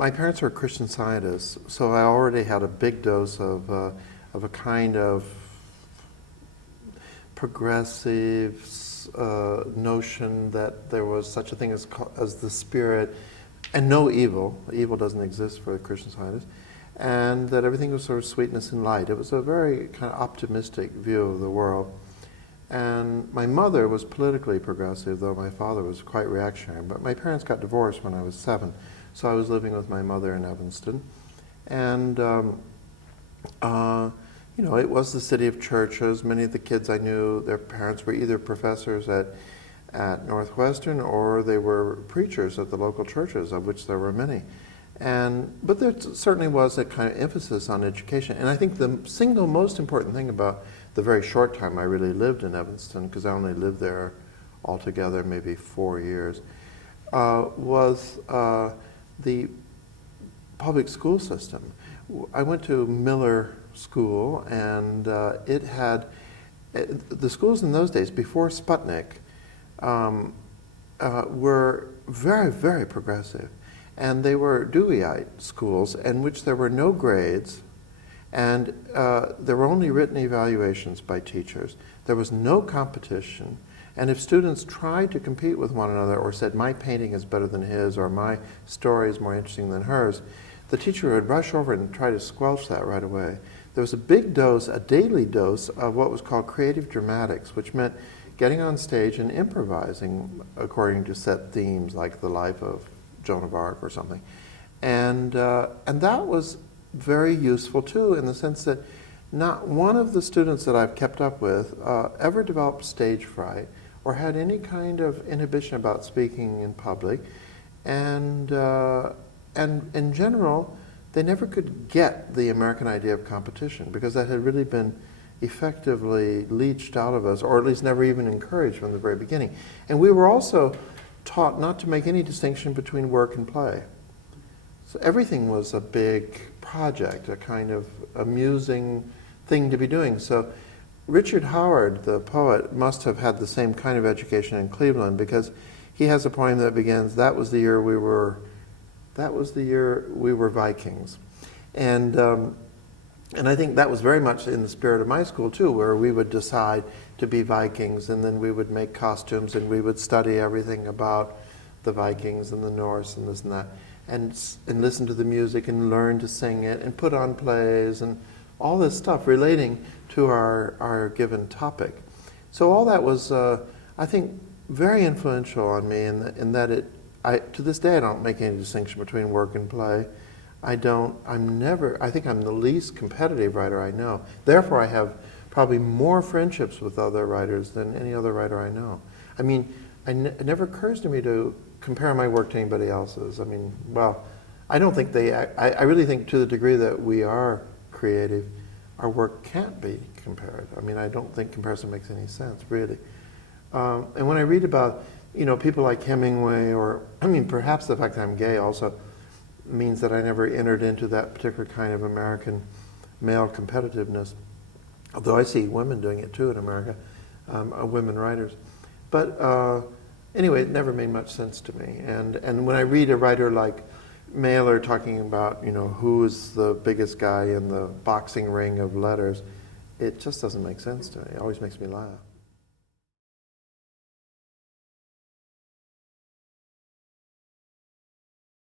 My parents were Christian Scientists, so I already had a big dose of a kind of progressive notion that there was such a thing as the spirit, and no evil. Evil doesn't exist for the Christian Scientists, and that everything was sort of sweetness and light. It was a very kind of optimistic view of the world. And my mother was politically progressive, though my father was quite reactionary. But my parents got divorced when I was 7, so I was living with my mother in Evanston. And, you know, it was the city of churches. Many of the kids I knew, their parents were either professors at Northwestern or they were preachers at the local churches, of which there were many. But there certainly was a kind of emphasis on education. And I think the single most important thing about the very short time I really lived in Evanston, because I only lived there altogether maybe 4 years, was the public school system. I went to Miller School, and it had, the schools in those days, before Sputnik, were very, very progressive. And they were Deweyite schools in which there were no grades, and there were only written evaluations by teachers. There was no competition, and if students tried to compete with one another or said, my painting is better than his, or my story is more interesting than hers, the teacher would rush over and try to squelch that right away. There was a big dose, a daily dose, of what was called creative dramatics, which meant getting on stage and improvising according to set themes, like the life of Joan of Arc or something. And that was very useful too, in the sense that not one of the students that I've kept up with ever developed stage fright or had any kind of inhibition about speaking in public. And in general, they never could get the American idea of competition, because that had really been effectively leached out of us, or at least never even encouraged from the very beginning. And we were also taught not to make any distinction between work and play. So everything was a big project, a kind of amusing thing to be doing. So Richard Howard, the poet, must have had the same kind of education in Cleveland, because he has a poem that begins, that was the year we were Vikings. And I think that was very much in the spirit of my school too, where we would decide to be Vikings, and then we would make costumes, and we would study everything about the Vikings and the Norse and this and that, and listen to the music and learn to sing it and put on plays and all this stuff relating to our given topic. So all that was, I think, very influential on me in that to this day I don't make any distinction between work and play. I think I'm the least competitive writer I know. Therefore I have probably more friendships with other writers than any other writer I know. I mean, it never occurs to me to compare my work to anybody else's. I mean, well, I don't think I really think to the degree that we are creative, our work can't be compared. I mean, I don't think comparison makes any sense, really. And when I read about, you know, people like Hemingway, or, I mean, perhaps the fact that I'm gay also means that I never entered into that particular kind of American male competitiveness, although I see women doing it too in America, women writers. But anyway, it never made much sense to me. And when I read a writer like Mailer talking about, you know, who is the biggest guy in the boxing ring of letters, it just doesn't make sense to me. It always makes me laugh.